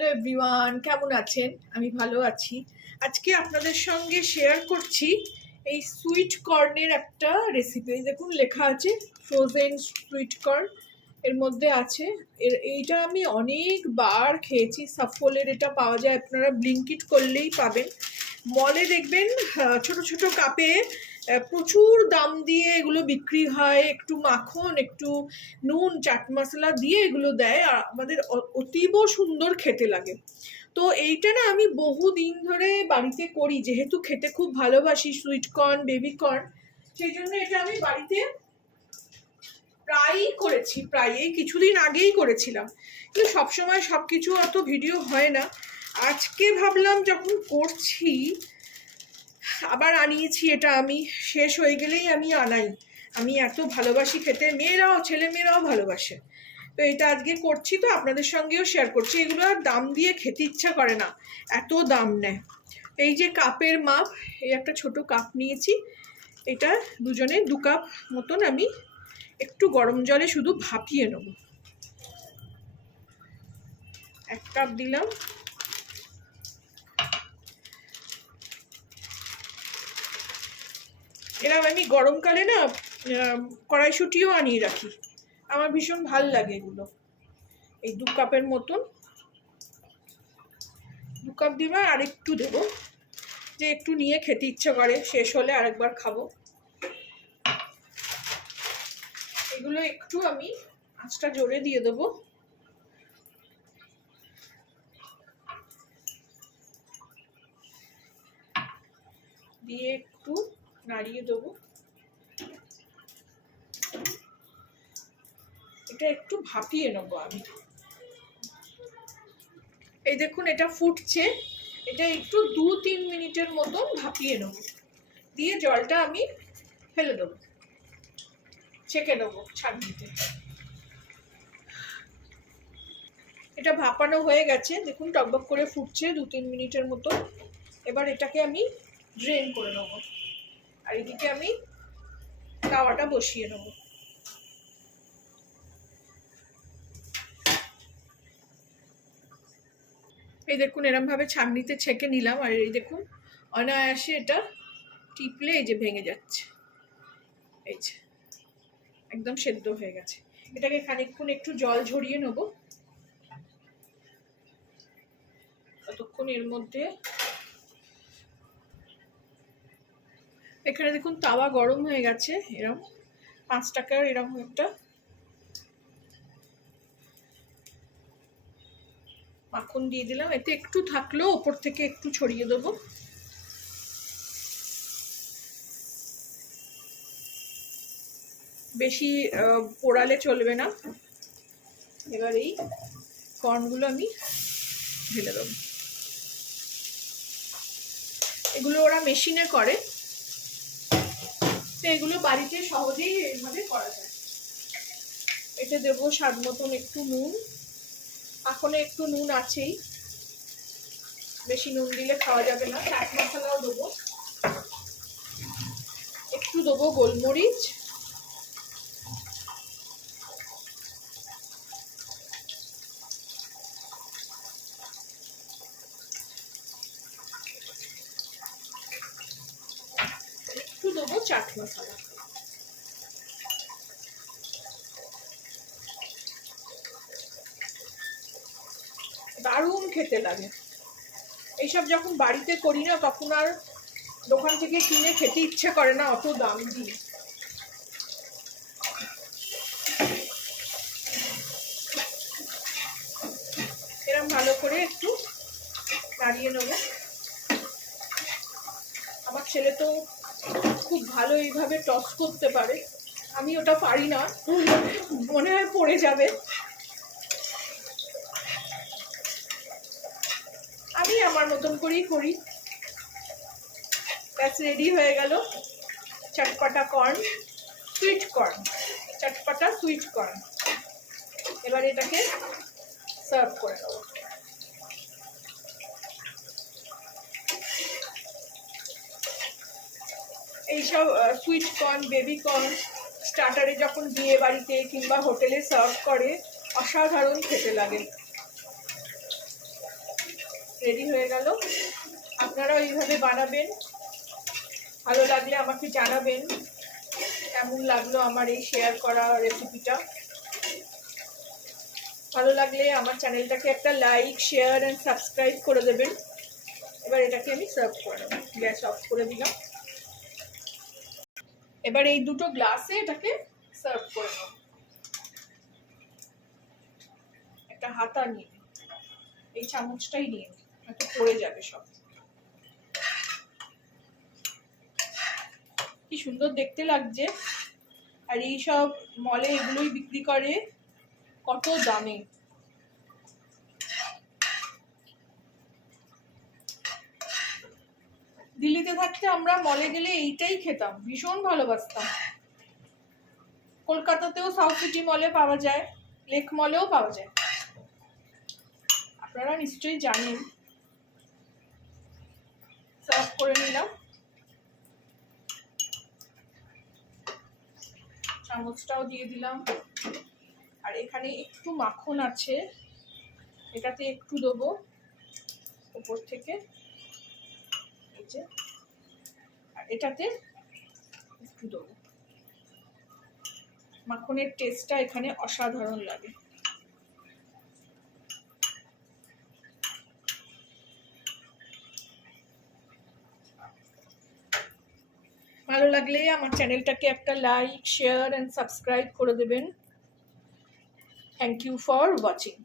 Hello everyone, কেমন আছেন? আমি ভালো আছি। আজকে আপনাদের সঙ্গে শেয়ার করছি এই সুইট কর্নের একটা রেসিপি। দেখুন লেখা আছে ফ্রোজেন সুইট কর্ন, এর মধ্যে আছে। এইটা আমি অনেকবার খেয়েছি। সাফলের এটা পাওয়া যায়, আপনারা ব্লিঙ্কিট করলেই পাবেন। মলে দেখবেন ছোট ছোট কাপে প্রচুর দাম দিয়ে এগুলো বিক্রি হয়। একটু মাখন, একটু নুন, চাট মশলা দিয়ে এগুলো দেয়, আর আমাদের অতীব সুন্দর খেতে লাগে। তো এইটা না আমি বহুদিন ধরে বাড়িতে করি, যেহেতু খেতে খুব ভালোবাসি সুইট কর্ন, বেবি কর্ন, সেই জন্য এটা আমি বাড়িতে প্রায়ই করেছি। প্রায় এই কিছুদিন আগেই করেছিলাম, কিন্তু সবসময় সবকিছু অত ভিডিও হয় না। আজকে ভাবলাম যখন করছি, আবার আনিয়েছি এটা। আমি শেষ হয়ে গেলেই আমি আনাই। আমি এত ভালোবাসি খেতে, মেয়েরাও, ছেলে মেয়েরাও ভালোবাসে। তো এটা আজকে করছি, তো আপনাদের সঙ্গেও শেয়ার করছি। এগুলো আর দাম দিয়ে খেতে ইচ্ছা করে না, এত দাম নেয়। এই যে কাপের মাপ, এই একটা ছোট কাপ নিয়েছি। এটা দুজনে 2 কাপ মতন আমি একটু গরম জলে শুধু ভাপিয়ে নেব। 1 কাপ দিলাম। এরকম আমি গরমকালে না কড়াইশুঁটিও আনিয়ে রাখি, আমার ভীষণ ভাল লাগে এগুলো। এই 2 কাপের মতন, 2 কাপ দিব, আর একটু দেবো, যে একটু নিয়ে খেতে ইচ্ছা করে, শেষ হলে আরেকবার খাবো। এগুলো একটু আমি আঁচটা জোরে দিয়ে দেবো। দিয়ে একটু নাড়িয়ে দেবো। এটা একটু ভাপিয়ে নেবো আমি। এই দেখুন এটা ফুটছে, এটা একটু 2-3 মিনিটের মতন ভাপিয়ে নেব। দিয়ে জলটা আমি ফেলে দেবো, ছেঁকে নেবো ছাঁকনিতে। এটা ভাপানো হয়ে গেছে, দেখুন টকবক করে ফুটছে 2-3 মিনিটের মতো। এবার এটাকে আমি ড্রেন করে নেবো, আর এদিকে আমি তাওয়াটা বসিয়ে নেব। এই দেখুন এরম ভাবে ছাঁকনিতে ছেঁকে নিলাম, আর এই দেখুন অনায়াসে এটা টিপলে এই যে ভেঙে যাচ্ছে। এই যে একদম সেদ্ধ হয়ে গেছে। এটাকে খানিকক্ষণ একটু জল ঝরিয়ে নেব। ততক্ষণ এর মধ্যে এখানে দেখুন তাওয়া গরম হয়ে গেছে। এরকম 5 টাকার এরকম একটা মাখন দিয়ে দিলাম। এতে একটু থাকলেও ওপর থেকে একটু ছড়িয়ে দেবো। বেশি পোড়ালে চলবে না। এবার এই কর্নগুলো আমি ঢেলে দেবো। এগুলো ওরা মেশিনে করে, তো এগুলো বাড়িতে সহজেই এইভাবে করা যায়। এটা দেবো স্বাদ মতন একটু নুন। এখনো একটু নুন আছেই, বেশি নুন দিলে খাওয়া যাবে না। চাট মশলাও দেবো, একটু দেবো গোলমরিচ, একটু দেবো চাট মশলা। দারুণ খেতে লাগে। এইসব যখন বাড়িতে করি না, তখন আর দোকান থেকে কিনে খেতে ইচ্ছে করে না অত দাম দিয়ে। এরকম ভালো করে একটু নাড়িয়ে নেবো। আমার ছেলে তো খুব ভালো এইভাবে টস করতে পারে, আমি ওটা পারি না, মনে হয় পড়ে যাবে। আমি আমার মতন করেই করি। ব্যাস রেডি হয়ে গেল চটপটা কর্ন, সুইট কর্ন, চটপটা সুইট কর্ন। এবার এটাকে সার্ভ করে নেব। এইসব সুইট কর্ন, বেবি কর্ন স্টার্টারে যখন বিয়ে বাড়িতে কিংবা হোটেলে সার্ভ করে, অসাধারণ খেতে লাগে। রেডি হয়ে গেল। আপনারাও এইভাবে বানাবেন, ভালো লাগলে আমাকে জানাবেন কেমন লাগলো আমার এই শেয়ার করা রেসিপিটা। ভালো লাগলে আমার চ্যানেলটাকে একটা লাইক, শেয়ার অ্যান্ড সাবস্ক্রাইব করে দেবেন। এবার এটাকে আমি সার্ভ করে নেব। গ্যাস অফ করে দিলাম। এবার এই দুটো গ্লাসে এটাকে সার্ভ করে নেব। একটা হাতা নিয়ে এই চামচটাই নিয়ে হয়তো পড়ে যাবে সব। কি সুন্দর দেখতে লাগছে। আর এই সব মলে এগুলোই বিক্রি করে কত দামে। দিল্লিতে থাকতে আমরা মলে গেলে এইটাই খেতাম, ভীষণ ভালোবাসতাম। কলকাতাতেও সাউথ সিটি মলে পাওয়া যায়, লেক মলেও পাওয়া যায়, আপনারা নিশ্চয়ই জানেন। সার্ভ করে নিলাম। চামচটাও দিয়ে দিলাম। আর এখানে একটু মাখন আছে, এটাতে একটু দেবো উপর থেকে, এই যে, আর এটাতে একটু দেবো। মাখনের টেস্টটা এখানে অসাধারণ লাগে। ভালো লাগলে আমার চ্যানেলটাকে একটা লাইক, শেয়ার অ্যান্ড সাবস্ক্রাইব করে দেবেন। Thank you for watching.